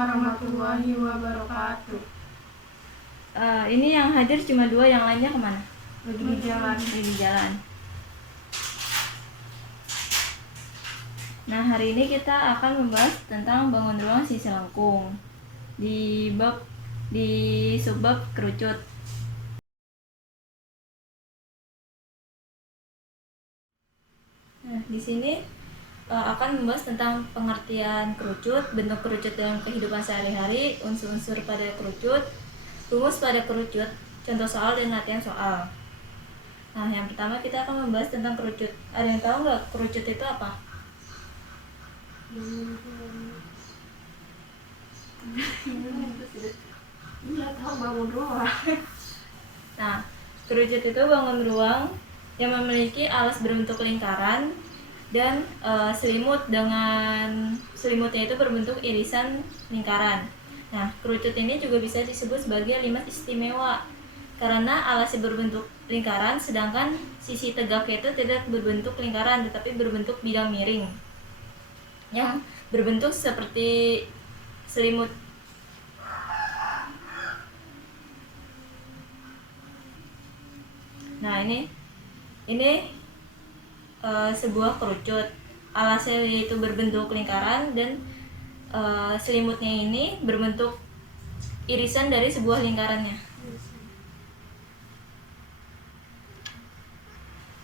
warahmatullahi wabarakatuh. Ini yang hadir cuma 2, yang lainnya kemana? Lagi di jalan. Lagi di jalan. Nah, hari ini kita akan membahas tentang bangun ruang sisi lengkung di subbab kerucut. Nah, di sini akan membahas tentang pengertian kerucut, bentuk kerucut dalam kehidupan sehari-hari, unsur-unsur pada kerucut, rumus pada kerucut, contoh soal dan latihan soal. Nah, yang pertama kita akan membahas tentang kerucut. Ada yang tahu nggak kerucut itu apa? Iya, tahu bangun ruang. Nah, kerucut itu bangun ruang yang memiliki alas berbentuk lingkaran dan selimutnya itu berbentuk irisan lingkaran. Nah, kerucut ini juga bisa disebut sebagai limas istimewa karena alasnya berbentuk lingkaran, sedangkan sisi tegaknya itu tidak berbentuk lingkaran tetapi berbentuk bidang miring yang berbentuk seperti selimut. Nah, ini sebuah kerucut. Alasnya itu berbentuk lingkaran dan selimutnya ini berbentuk irisan dari sebuah lingkarannya.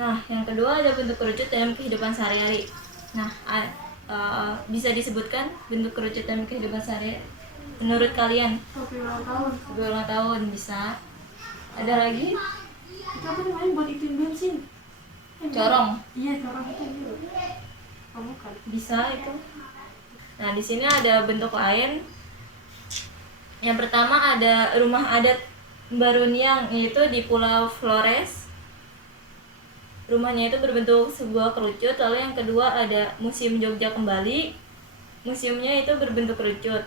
Nah, yang kedua ada bentuk kerucut dalam kehidupan sehari-hari. Nah, bisa disebutkan bentuk kerucut dalam kehidupan sehari-hari menurut kalian? Topi ulang tahun. Topi ulang tahun bisa. Ada lagi? Itu apa namanya buat ituin bensin? Corong. Iya, corong itu juga. Kamu kan? Bisa itu. Nah, di sini ada bentuk lain. Yang pertama ada rumah adat Baruniang, yaitu di Pulau Flores. Rumahnya itu berbentuk sebuah kerucut. Lalu yang kedua ada Museum Jogja Kembali. Museumnya itu berbentuk kerucut.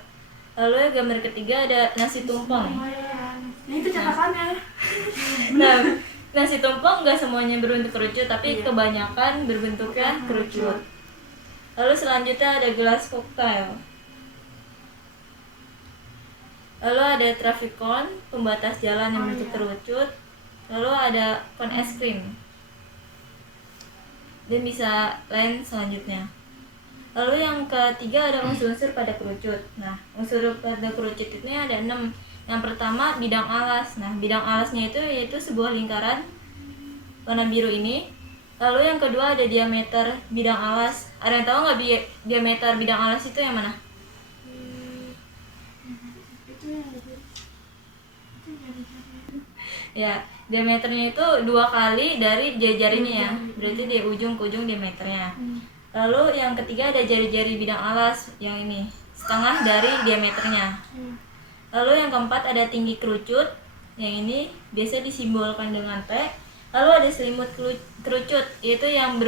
Lalu gambar ketiga ada nasi tumpeng. Ini itu cetakannya. Nah, nasi tumpeng nggak semuanya berbentuk kerucut, tapi kebanyakan berbentuknya kerucut. Lalu selanjutnya ada gelas koktail. Lalu ada trafikon, pembatas jalan yang bentuk kerucut. Lalu ada kon es krim. Dan bisa lain selanjutnya. Lalu yang ketiga ada unsur-unsur pada kerucut. Nah, unsur pada kerucut ini ada 6. Yang pertama bidang alas. Nah, bidang alasnya itu yaitu sebuah lingkaran warna biru ini. Lalu yang kedua ada diameter bidang alas. Ada yang tahu nggak diameter bidang alas itu yang mana? Ya, diameternya itu 2 kali dari jari-jarinya ya. Berarti di ujung ke ujung diameternya. Lalu yang ketiga ada jari-jari bidang alas yang ini, setengah dari diameternya. Lalu yang keempat ada tinggi kerucut, yang ini biasa disimbolkan dengan P. Lalu ada selimut kerucut, yaitu yang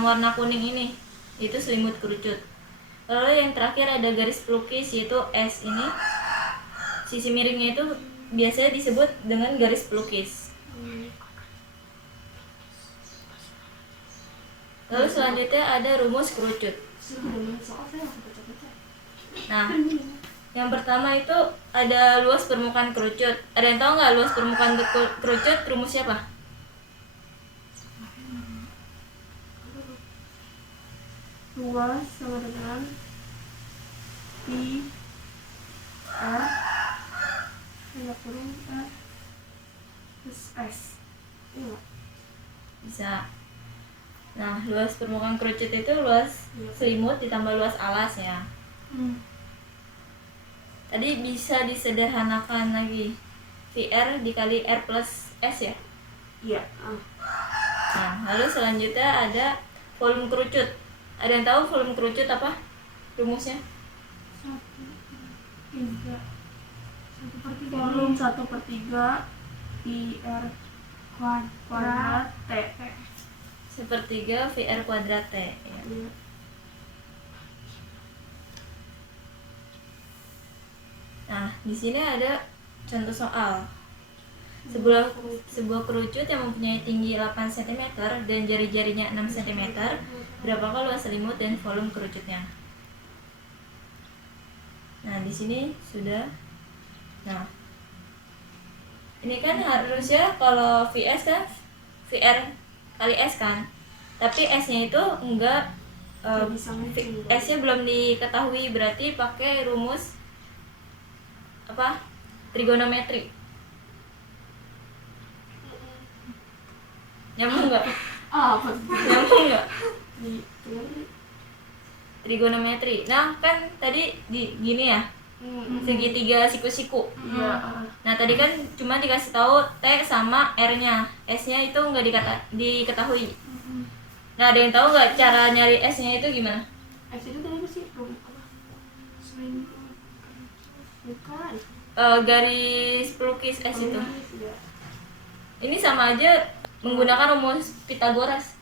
warna kuning ini, itu selimut kerucut. Lalu yang terakhir ada garis pelukis, yaitu S ini. Sisi miringnya itu biasanya disebut dengan garis pelukis. Lalu selanjutnya ada rumus kerucut. Nah, yang pertama itu ada luas permukaan kerucut. Ada yang tahu nggak luas permukaan kerucut rumusnya apa? Luas sama dengan pi r kurung r plus s. Iya. Bisa. Nah, luas permukaan kerucut itu luas selimut ditambah luas alas ya. Tadi bisa disederhanakan lagi. VR dikali R plus S ya? Iya. Nah, lalu selanjutnya ada volume kerucut. Ada yang tahu volume kerucut apa? Rumusnya? 1/3. Volume 1/3 pi r kuadrat t. Sepertiga VR kuadrat T ya. Nah, di sini ada contoh soal. Sebuah kerucut yang mempunyai tinggi 8 cm dan jari-jarinya 6 cm, berapakah luas selimut dan volume kerucutnya? Nah, di sini sudah. Nah, ini kan harusnya kalau VS kan VR kali S kan, tapi S-nya itu enggak, Nggak bisa matching, kan? S-nya belum diketahui, berarti pakai rumus apa? Trigonometri. Nyambung nggak? Apa tuh? Nyambung nggak? Di teori. Trigonometri. Nah, kan tadi gini ya, segitiga siku-siku. Iya. Nah, tadi kan cuma dikasih tahu T sama R-nya. S-nya itu nggak diketahui. Nah, ada yang tahu nggak cara nyari S-nya itu gimana? S itu tadi apa sih? Apa? Selain bukan. Garis pelukis S itu. Iya. Ini sama aja menggunakan rumus Pitagoras.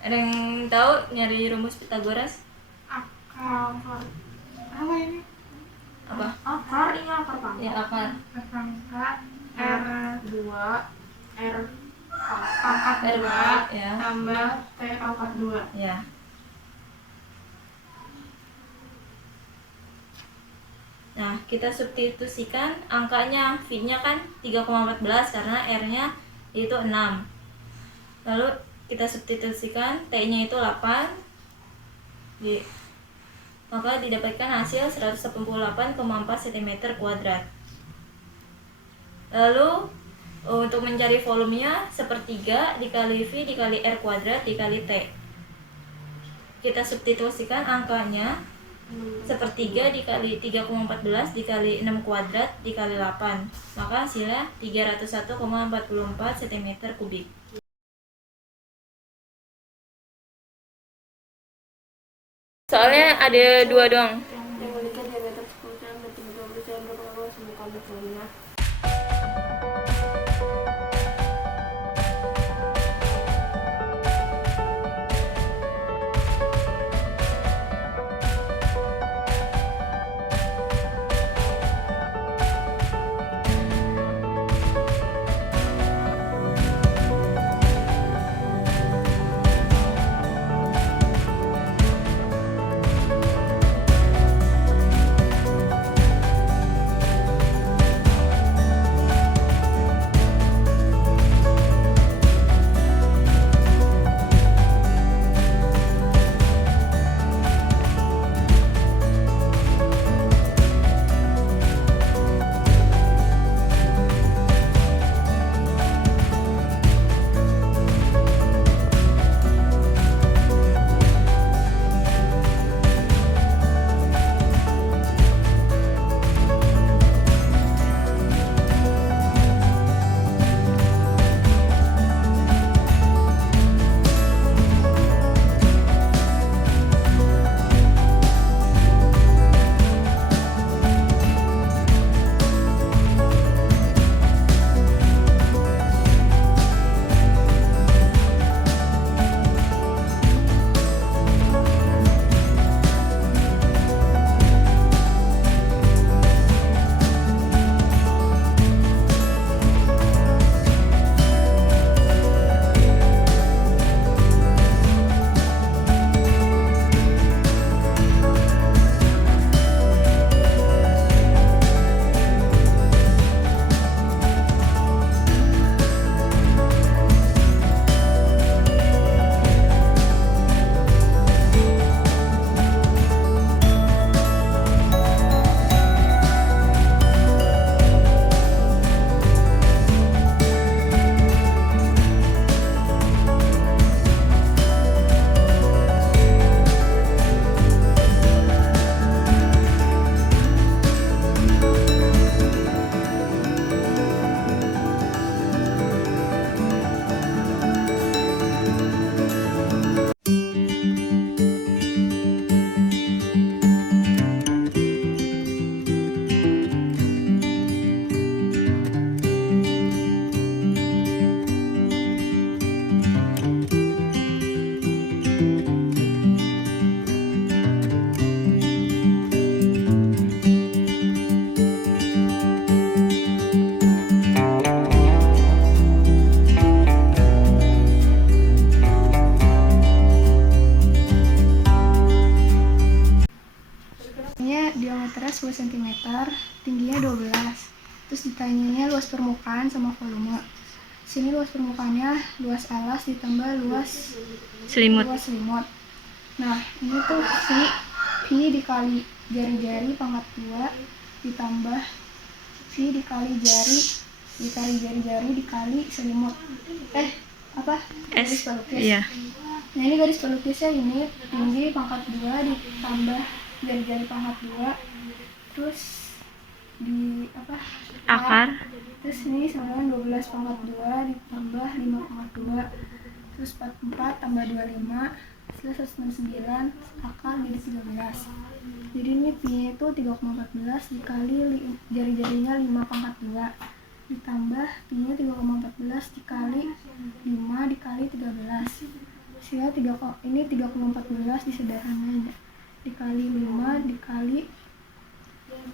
Ada yang tahu nyari rumus Pitagoras? Akar. Apa ini? Apa? Akar, ini akar pangkat. Ya, akar. Akar pangkat R2 R pangkat R2, 2 ya. tambah T pangkat 2. Ya. Nah, kita substitusikan angkanya. V-nya kan 3,14 karena R-nya itu 6. Lalu kita substitusikan T-nya itu 8. Maka didapatkan hasil 188,4 cm². Lalu untuk mencari volumenya, 1/3 dikali V dikali R kuadrat dikali T. Kita substitusikan angkanya, 1/3 dikali 3,14 dikali 6 kuadrat dikali 8. Maka hasilnya 301,44 cm3. Soalnya ada 2 doang. Yang memiliki diameter 10 cm dan 30 cm berpengaruh sama komik lainnya. Ini diameternya 10 cm, tingginya 12. Terus ditanyanya luas permukaan sama volume. Sini luas permukaannya luas alas ditambah luas Selimut. Nah, ini tuh sini V dikali jari-jari pangkat 2 ditambah V dikali jari-jari dikali selimut. Garis pelukis. Iya. Nah, ini garis pelukisnya ini tinggi pangkat 2 ditambah jari-jari pangkat 2. Terus di Akar. Terus ini sama dengan 12 pangkat 2 ditambah 5 pangkat 2. Terus 44 tambah 25 setelah 169 akar jadi 13. Jadi ini pi-nya itu 3,14 dikali jari-jarinya 5 pangkat 2 ditambah pi-nya 3,14 dikali 5 dikali 13. Sehingga ini 3,14 disederhanain ya. Dikali 5 dikali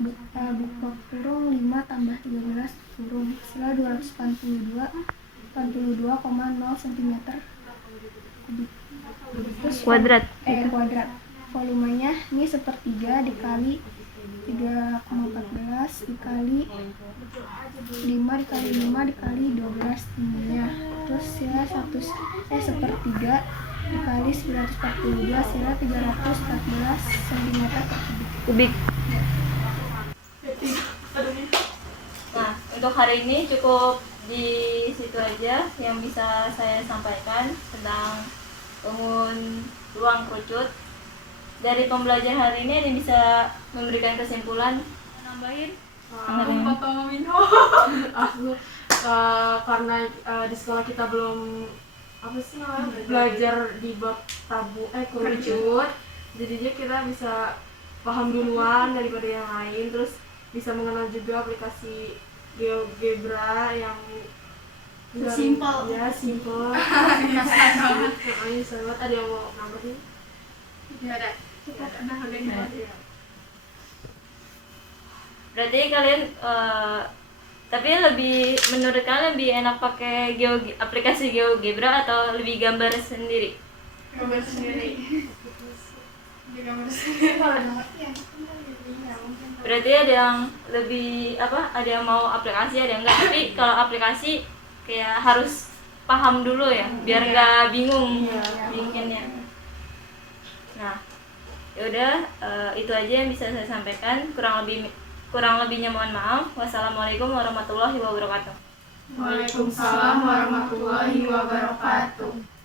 buka kurung 5 tambah 13 kurung setelah 282,0 cm kubik. Terus Kuadrat. Kuadrat. Volumenya ini 1/3 dikali 3,14 dikali 5 dikali 5 dikali 12 tingginya. Terus ya 1/3 dikali 942 sehingga 314 cm Kubik. Nah, untuk hari ini cukup di situ aja yang bisa saya sampaikan tentang bangun ruang kerucut. Dari pembelajaran hari ini ada yang bisa memberikan kesimpulan, nambahin? Karena di sekolah kita belum belajar di bab kerucut, jadinya kita bisa paham duluan daripada yang lain, terus bisa mengenal juga aplikasi GeoGebra yang Simple. Ya, simple. Sangat ada yang mau nambahin? ada. Berarti kalian tapi lebih menurut kalian lebih enak pakai aplikasi GeoGebra atau lebih gambar sendiri? Gambar sendiri. Berarti ada yang lebih ada yang mau aplikasi, ada yang enggak. Tapi kalau aplikasi kayak harus paham dulu ya, biar nggak bingung bikinnya. Nah, yaudah itu aja yang bisa saya sampaikan. Kurang lebihnya mohon maaf. Wassalamualaikum warahmatullahi wabarakatuh. Waalaikumsalam warahmatullahi wabarakatuh.